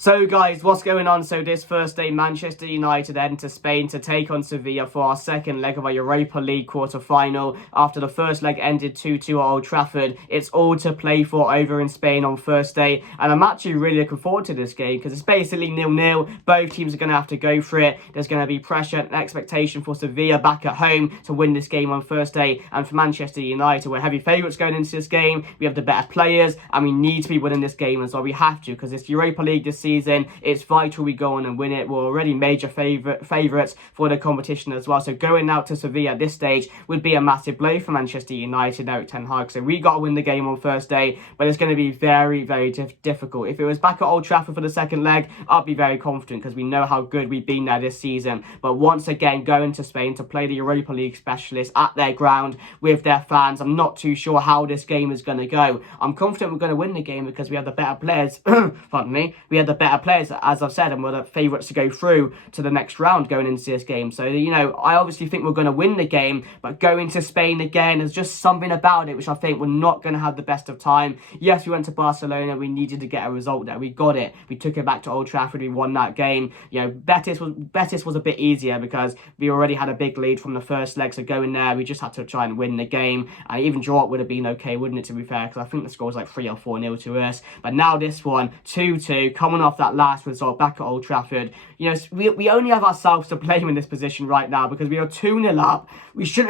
So guys, what's going on? So this Thursday, Manchester United heading to Spain to take on Sevilla for our second leg of our Europa League quarter-final. After the first leg ended 2-2 at Old Trafford, it's all to play for over in Spain on Thursday. And I'm actually really looking forward to this game because it's basically 0-0. Both teams are going to have to go for it. There's going to be pressure and expectation for Sevilla back at home to win this game on Thursday. And for Manchester United, we're heavy favourites going into this game. We have the better players and we need to be winning this game as well. We have to, because it's Europa League this season. It's vital we go on and win it. We're already major favourites for the competition as well. So going out to Sevilla at this stage would be a massive blow for Manchester United, Eric Ten Hag. So we got to win the game on Thursday, but it's going to be very, very difficult. If it was back at Old Trafford for the second leg, I'd be very confident because we know how good we've been there this season. But once again, going to Spain to play the Europa League specialists at their ground with their fans, I'm not too sure how this game is going to go. I'm confident we're going to win the game because we have the better players. Pardon me. We have the better players, as I've said, and we're the favourites to go through to the next round going into this game. So, you know, I obviously think we're going to win the game, but going to Spain again, there's just something about it which I think we're not going to have the best of time. Yes, we went to Barcelona, we needed to get a result there. We got it. We took it back to Old Trafford, we won that game. You know, Betis was a bit easier because we already had a big lead from the first leg, so going there, we just had to try and win the game. And even draw it would have been okay, wouldn't it, to be fair, because I think the score was like 3 or 4-0 to us. But now this one, 2-2, coming off that last result back at Old Trafford. You know, we only have ourselves to blame in this position right now because we are 2-0 up. We should...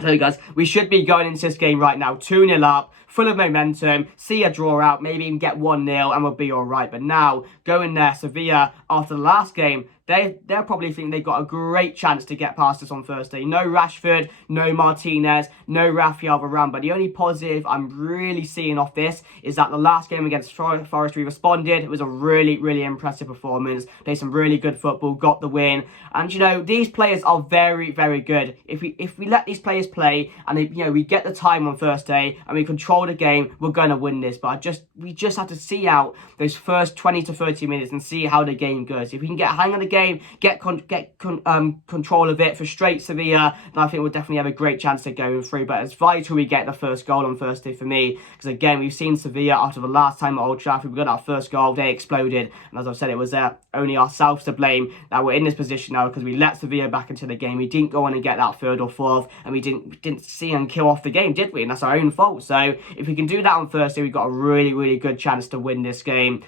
So guys, we should be going into this game right now 2-0 up, full of momentum, see a draw out, maybe even get 1-0 and we'll be alright. But now, going there, Sevilla, after the last game, they'll probably think they've got a great chance to get past us on Thursday. No Rashford, no Martinez, no Rafael Varane. But the only positive I'm really seeing off this is that the last game against Forest, we responded. It was a really, really impressive performance. Played some really good football, got the win. And, you know, these players are very, very good. If we let these players play and, we get the time on Thursday and we control the game, we're going to win this. But we just have to see out those first 20 to 30 minutes and see how the game goes. If we can get a hang of the game, get control of it, frustrate Sevilla, then I think we'll definitely have a great chance of going through. But it's vital we get the first goal on Thursday for me, because again, we've seen Sevilla after the last time at Old Trafford, we got our first goal, they exploded, and as I've said, it was only ourselves to blame that we're in this position now, because we let Sevilla back into the game. We didn't go on and get that third or fourth, and we didn't see and kill off the game, did we? And that's our own fault. So if we can do that on Thursday, we've got a really, really good chance to win this game.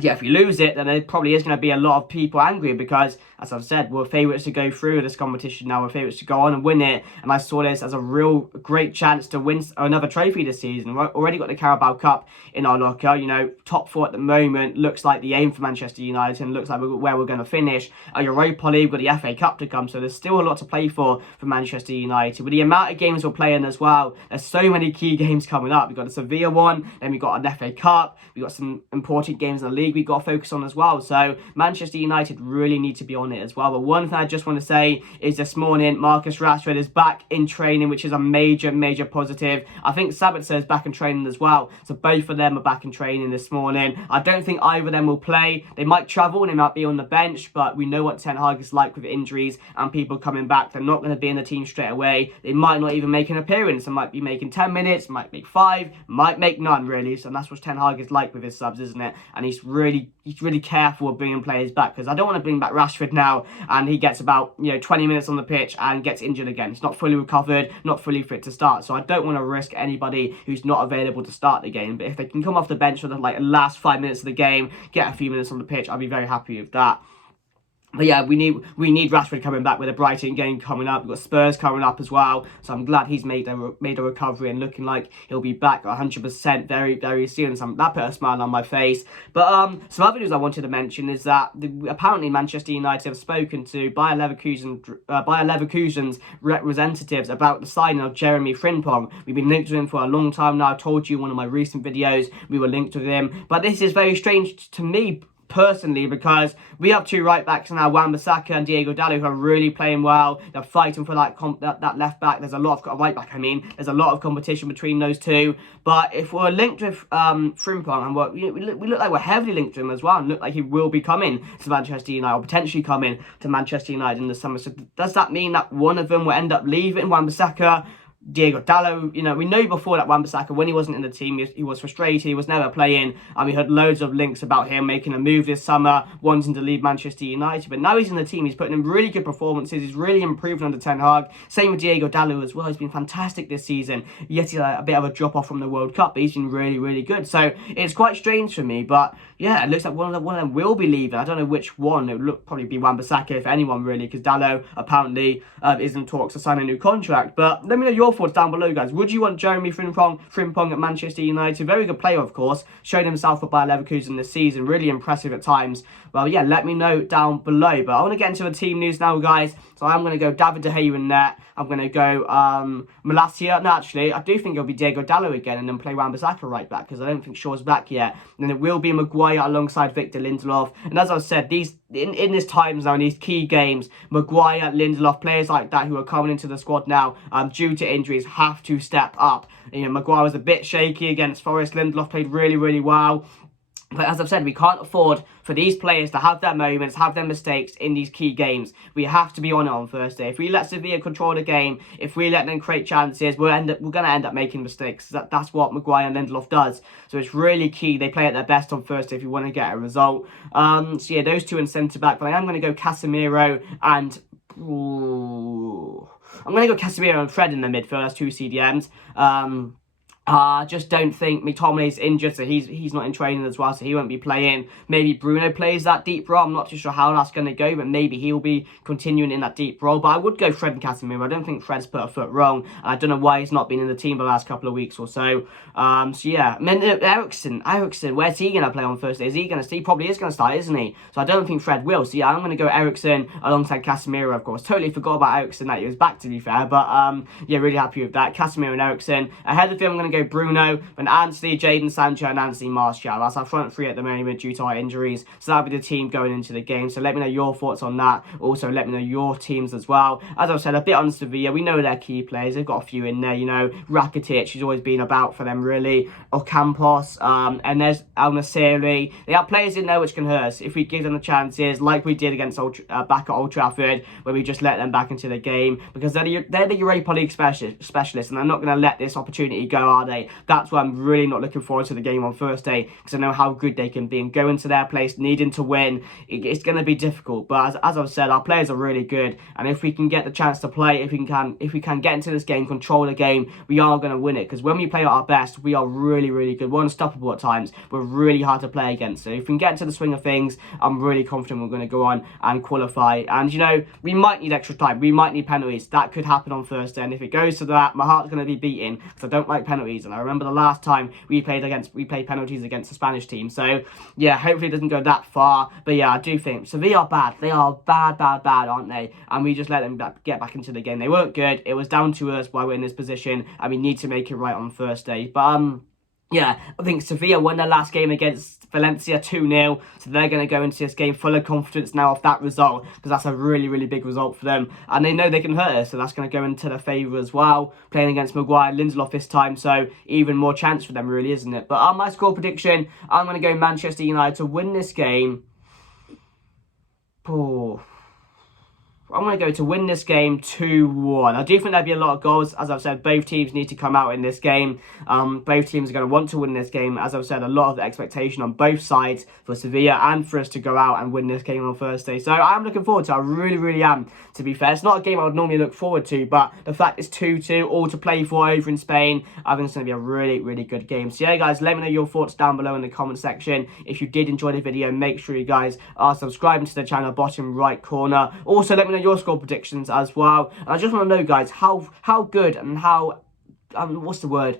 Yeah, if we lose it, then there probably is going to be a lot of people angry because, as I've said, we're favourites to go through this competition now. We're favourites to go on and win it. And I saw this as a real great chance to win another trophy this season. We've already got the Carabao Cup in our locker. You know, top four at the moment looks like the aim for Manchester United and looks like where we're going to finish. Our Europa League, we've got the FA Cup to come. So there's still a lot to play for Manchester United. With the amount of games we're playing as well, there's so many key games coming up. We've got the Sevilla one, then we've got an FA Cup. We've got some important games in the league we've got to focus on as well. So Manchester United really need to be on it as well. But one thing I just want to say is this morning, Marcus Rashford is back in training, which is a major, major positive. I think Sabitzer is back in training as well. So both of them are back in training this morning. I don't think either of them will play. They might travel and they might be on the bench, but we know what Ten Hag is like with injuries and people coming back. They're not going to be in the team straight away. They might not even make an appearance. They might be making 10 minutes, might make 5, might make none really. So that's what Ten Hag is like with his subs, isn't it? And he's really careful of bringing players back, because I don't want to bring back Rashford now and he gets about 20 minutes on the pitch and gets injured again. He's not fully recovered, not fully fit to start. So I don't want to risk anybody who's not available to start the game. But if they can come off the bench for the last 5 minutes of the game, get a few minutes on the pitch, I'll be very happy with that. But yeah, we need Rashford coming back with a Brighton game coming up. We've got Spurs coming up as well. So I'm glad he's made a recovery and looking like he'll be back 100% very, very soon. So that put a smile on my face. But some other news I wanted to mention is that apparently Manchester United have spoken to Bayer Leverkusen's representatives about the signing of Jeremy Frimpong. We've been linked to him for a long time now. I told you in one of my recent videos we were linked with him. But this is very strange to me personally, because we have two right backs now, Wan-Bissaka and Diego Dalot, who are really playing well. They're fighting for that left back. There's a lot of right back. There's a lot of competition between those two. But if we're linked with Frimpong, and we look like we're heavily linked to him as well, and look like he will be coming to Manchester United, or potentially coming to Manchester United in the summer. So does that mean that one of them will end up leaving, Wan-Bissaka? Diego Dallo, you know, we know before that Wan-Bissaka, when he wasn't in the team, he was frustrated, he was never playing, and we heard loads of links about him making a move this summer, wanting to leave Manchester United, but now he's in the team, he's putting in really good performances, he's really improved under Ten Hag. Same with Diego Dallo as well, he's been fantastic this season. Yes, he's a bit of a drop-off from the World Cup, but he's been really, really good, so it's quite strange for me, but yeah, it looks like one of them will be leaving. I don't know which one. It would probably be Wan-Bissaka, if anyone, really, because Dallo apparently is in talks to sign a new contract. But let me know your thoughts down below, guys. Would you want Jeremy Frimpong at Manchester United? Very good player, of course. Showed himself at Bayer Leverkusen this season. Really impressive at times. Well, yeah, let me know down below. But I want to get into the team news now, guys. So I'm going to go David De Gea in net. I'm going to go Malacia. No, actually, I do think it'll be Diego Dallo again and then play Wan-Bissaka right back because I don't think Shaw's back yet. And then it will be Maguire alongside Victor Lindelof. And as I said, in this times now, in these key games, Maguire, Lindelof, players like that who are coming into the squad now due to injuries have to step up. You know, Maguire was a bit shaky against Forest. Lindelof played really, really well. But as I've said, we can't afford for these players to have their moments, have their mistakes in these key games. We have to be on it on Thursday. If we let Sevilla control the game, if we let them create chances, we're going to end up making mistakes. That's what Maguire and Lindelof does. So it's really key they play at their best on Thursday if you want to get a result. So yeah, those two in centre-back. But I am going to go Casemiro and... I'm going to go Casemiro and Fred in the midfield as two CDMs. I just don't think McTominay's injured, so he's not in training as well, so he won't be playing. Maybe Bruno plays that deep role. I'm not too sure how that's going to go, but maybe he'll be continuing in that deep role. But I would go Fred and Casemiro. I don't think Fred's put a foot wrong. And I don't know why he's not been in the team the last couple of weeks or so. So yeah, and then Eriksen, where's he going to play on Thursday? Is he going to? He probably is going to start, isn't he? So I don't think Fred will. So yeah, I'm going to go Eriksen alongside Casemiro, of course. Totally forgot about Eriksen that he was back, to be fair. But yeah, really happy with that. Casemiro and Eriksen. Ahead of him, I'm going to go Bruno, then Anthony, Jadon Sancho, and Anthony Martial. That's our front three at the moment due to our injuries. So that'll be the team going into the game. So let me know your thoughts on that. Also, let me know your teams as well. As I've said, a bit on Sevilla. We know they're key players. They've got a few in there, you know. Rakitic, who's always been about for them, really. Ocampos, and there's Al Nassiri. They have players in there which can hurt us if we give them the chances, like we did against back at Old Trafford, where we just let them back into the game, because they're the Europa League specialists, and they're not going to let this opportunity go, are they? That's why I'm really not looking forward to the game on Thursday, because I know how good they can be, and going to their place needing to win, it's going to be difficult. But as I've said, our players are really good, and if we can get the chance to play, if we can get into this game, control the game, we are going to win it, because when we play at our best, we are really, really good. We're unstoppable at times. We're really hard to play against. So if we can get into the swing of things, I'm really confident we're going to go on and qualify. And, you know, we might need extra time. We might need penalties. That could happen on Thursday. And if it goes to that, my heart's going to be beating, because I don't like penalties. And I remember the last time we played penalties against the Spanish team. So, yeah, hopefully it doesn't go that far. But, yeah, I do think Sevilla are bad. They are bad, aren't they? And we just let them get back into the game. They weren't good. It was down to us why we're in this position, and we need to make it right on Thursday. But, yeah, I think Sevilla won their last game against Valencia 2-0, so they're going to go into this game full of confidence now off that result, because that's a really, really big result for them, and they know they can hurt us, so that's going to go into their favour as well, playing against Maguire, Lindelof this time, so even more chance for them, really, isn't it? But on my score prediction, I'm going to go Manchester United to win this game. I'm going to go to win this game 2-1. I do think there'll be a lot of goals. As I've said, both teams need to come out in this game. Both teams are going to want to win this game. As I've said, a lot of expectation on both sides for Sevilla and for us to go out and win this game on Thursday. So I'm looking forward to it. I really, really am, to be fair. It's not a game I would normally look forward to, but the fact it's 2-2, all to play for over in Spain, I think it's going to be a really, really good game. So yeah, guys, let me know your thoughts down below in the comment section. If you did enjoy the video, make sure you guys are subscribing to the channel, bottom right corner. Also, let me know your score predictions as well. And I just want to know, guys, how good and how what's the word?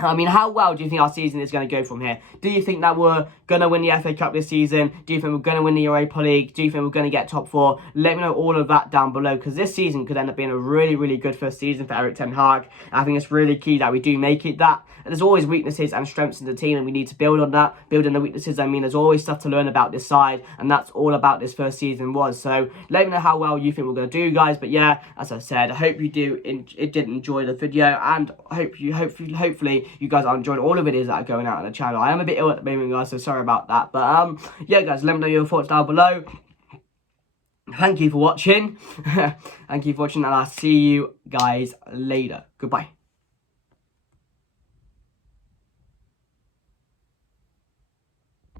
I mean, how well do you think our season is going to go from here? Do you think that we're going to win the FA Cup this season? Do you think we're going to win the Europa League? Do you think we're going to get top 4? Let me know all of that down below, because this season could end up being a really, really good first season for Erik Ten Hag. I think it's really key that we do make it that. And there's always weaknesses and strengths in the team, and we need to build on that. Building the weaknesses, I mean, there's always stuff to learn about this side, and that's all about this first season was. So let me know how well you think we're going to do, guys. But yeah, as I said, I hope you did enjoy the video, and hopefully you guys are enjoying all the videos that are going out on the channel. I am a bit ill at the moment, guys, so sorry about that. But yeah, guys, let me know your thoughts down below. thank you for watching. Thank you for watching, and I'll see you guys later. Goodbye.